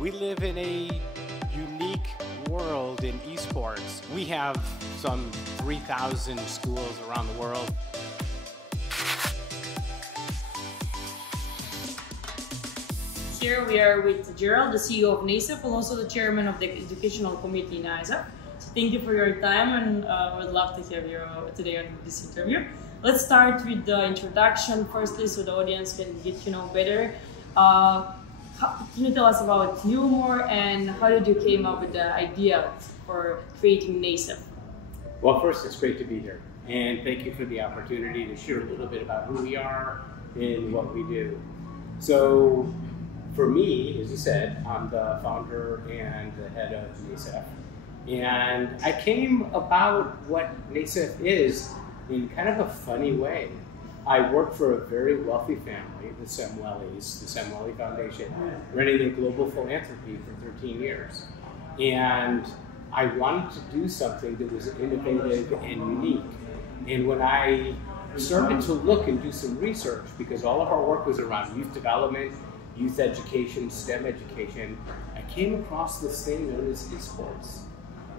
We live in a unique world in esports. We have some 3,000 schools around the world. Here we are with Gerald, the CEO of IESF, and also the chairman of the educational committee in IESF. So thank you for your time, and I would love to have you today on this interview. Let's start with the introduction firstly, so the audience can get to know better. Can you tell us about you more, and how did you came up with the idea for creating IESF? Well, first, it's great to be here, and thank you for the opportunity to share a little bit about who we are and what we do. So, for me, as you said, I'm the founder and the head of IESF, and I came about what IESF is in kind of a funny way. I work for a very wealthy family, the Samuelis, the Samueli Foundation, running a global philanthropy for 13 years. And I wanted to do something that was innovative and unique. And when I started to look and do some research, because all of our work was around youth development, youth education, STEM education, I came across this thing known as esports.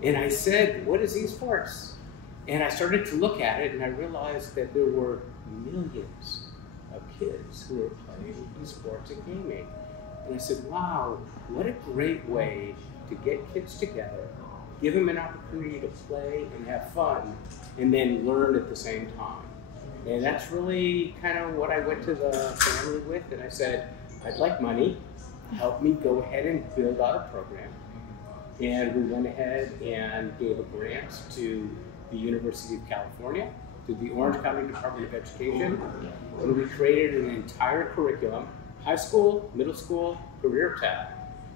And I said, what is esports? And I started to look at it, and I realized that there were millions of kids who were playing esports and gaming. And I said, wow, what a great way to get kids together, give them an opportunity to play and have fun, and then learn at the same time. And that's really kind of what I went to the family with, and I said, I'd like money, help me go ahead and build out a program. And we went ahead and gave a grant to the University of California, to the Orange County Department of Education, and we created an entire curriculum, high school, middle school, career tech,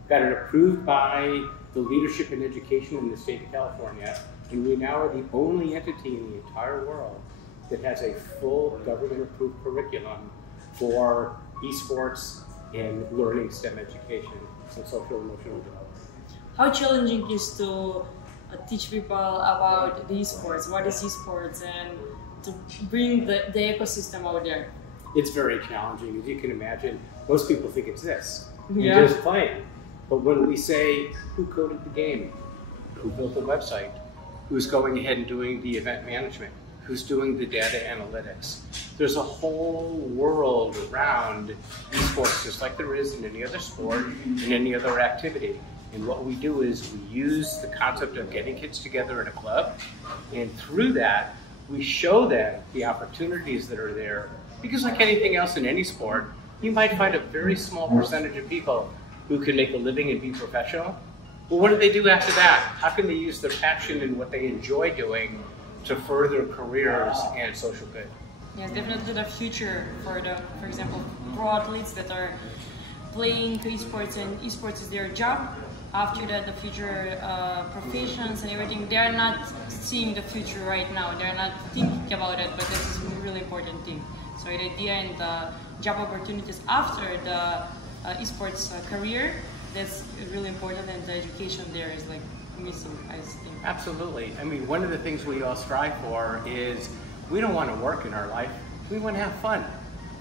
got it approved by the leadership in education in the state of California, and we now are the only entity in the entire world that has a full government-approved curriculum for esports and learning STEM education, so social and emotional development. How challenging is to teach people about the esports, what is esports, and to bring the ecosystem out there? It's very challenging. As you can imagine, most people think it's this. You're just playing. But when we say, who coded the game? Who built the website? Who's going ahead and doing the event management? Who's doing the data analytics? There's a whole world around esports, just like there is in any other sport and any other activity. And what we do is we use the concept of getting kids together in a club, and through that, we show them the opportunities that are there. Because like anything else in any sport, you might find a very small percentage of people who can make a living and be professional. But what do they do after that? How can they use their passion and what they enjoy doing to further careers and social good? Yes, definitely the future for for example, pro athletes that are playing esports, and esports is their job. After that, the future professions and everything, they are not seeing the future right now. They're not thinking about it, but this is a really important thing. So the idea and the job opportunities after the esports career, that's really important, and the education there is like missing, I think. Absolutely. I mean, one of the things we all strive for is we don't want to work in our life. We want to have fun.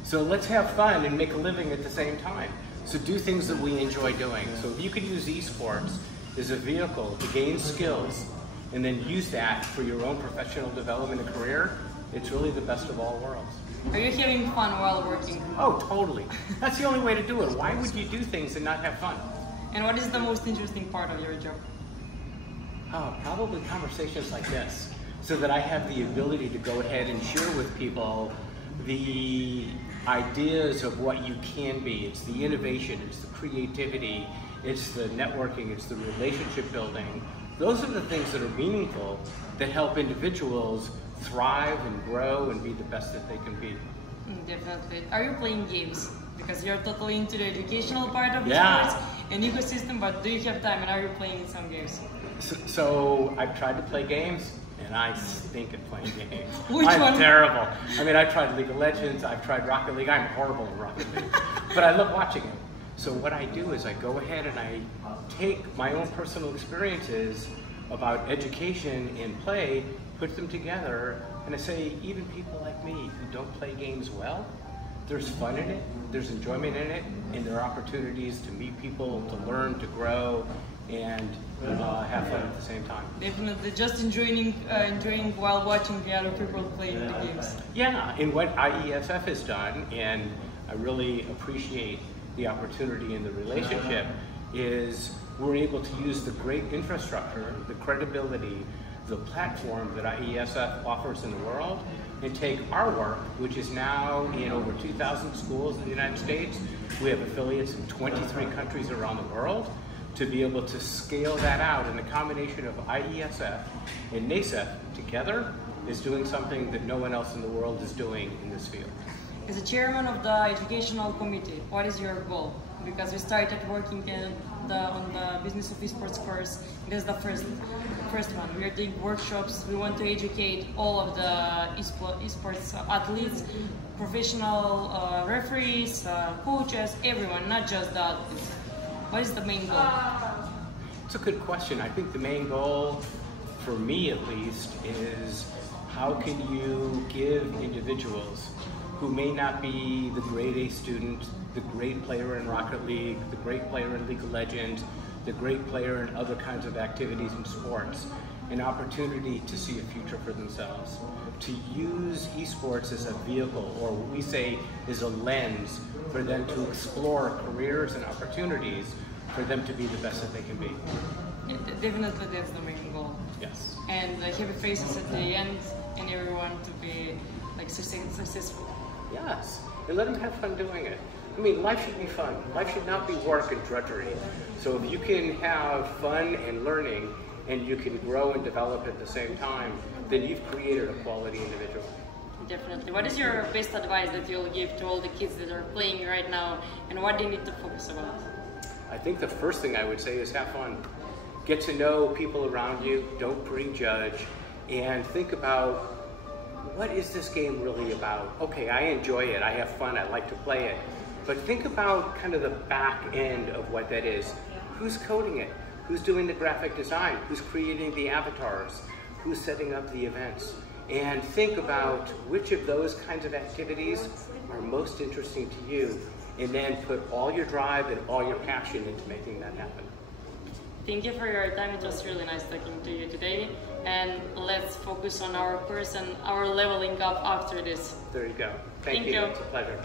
So let's have fun and make a living at the same time. So do things that we enjoy doing. So if you could use esports as a vehicle to gain skills and then use that for your own professional development and career, it's really the best of all worlds. Are you having fun while working? Oh, totally. That's the only way to do it. Why would you do things and not have fun? And what is the most interesting part of your job? Oh, probably conversations like this, so that I have the ability to go ahead and share with people the ideas of what you can be. It's the innovation, it's the creativity, it's the networking, it's the relationship building. Those are the things that are meaningful, that help individuals thrive and grow and be the best that they can be. Definitely. Are you playing games? Because you're totally into the educational part of the sports and ecosystem, but do you have time, and are you playing in some games? So I've tried to play games, and I stink at playing games. Which I'm one? terrible. I mean, I've tried League of Legends, I've tried Rocket League. I'm horrible at Rocket League, but I love watching it. So what I do is I go ahead and I take my own personal experiences about education and play, put them together, and I say, even people like me who don't play games well, there's fun in it, there's enjoyment in it, and there are opportunities to meet people, to learn, to grow, and have fun at the same time. Definitely, just enjoying while watching the other people playing the games. Yeah, and what IESF has done, and I really appreciate the opportunity and the relationship, is we're able to use the great infrastructure, the credibility, the platform that IESF offers in the world, and take our work, which is now in over 2,000 schools in the United States. We have affiliates in 23 countries around the world, to be able to scale that out. And the combination of IESF and NASEF together is doing something that no one else in the world is doing in this field. As a chairman of the educational committee, what is your goal? Because we started working on the business of esports course. This is the first one. We are doing workshops. We want to educate all of the esports athletes, professional referees, coaches, everyone, not just the athletes. What is the main goal? It's a good question. I think the main goal, for me at least, is how can you give individuals who may not be the grade A student, the great player in Rocket League, the great player in League of Legends, the great player in other kinds of activities in sports, an opportunity to see a future for themselves, to use esports as a vehicle, or what we say is a lens, for them to explore careers and opportunities for them to be the best that they can be. Definitely that's the main goal. Yes. And happy faces at the end, and everyone to be like successful. Yes, and let them have fun doing it. I mean, life should be fun. Life should not be work and drudgery. So if you can have fun and learning, and you can grow and develop at the same time, then you've created a quality individual. Definitely. What is your best advice that you'll give to all the kids that are playing right now, and what they need to focus about? I think the first thing I would say is have fun. Get to know people around you, don't prejudge, and think about, what is this game really about? Okay, I enjoy it, I have fun, I like to play it. But think about kind of the back end of what that is. Who's coding it? Who's doing the graphic design? Who's creating the avatars? Who's setting up the events? And think about which of those kinds of activities are most interesting to you, and then put all your drive and all your passion into making that happen. Thank you for your time. It was really nice talking to you today. And let's focus on our leveling up after this. There you go. Thank you. It's a pleasure.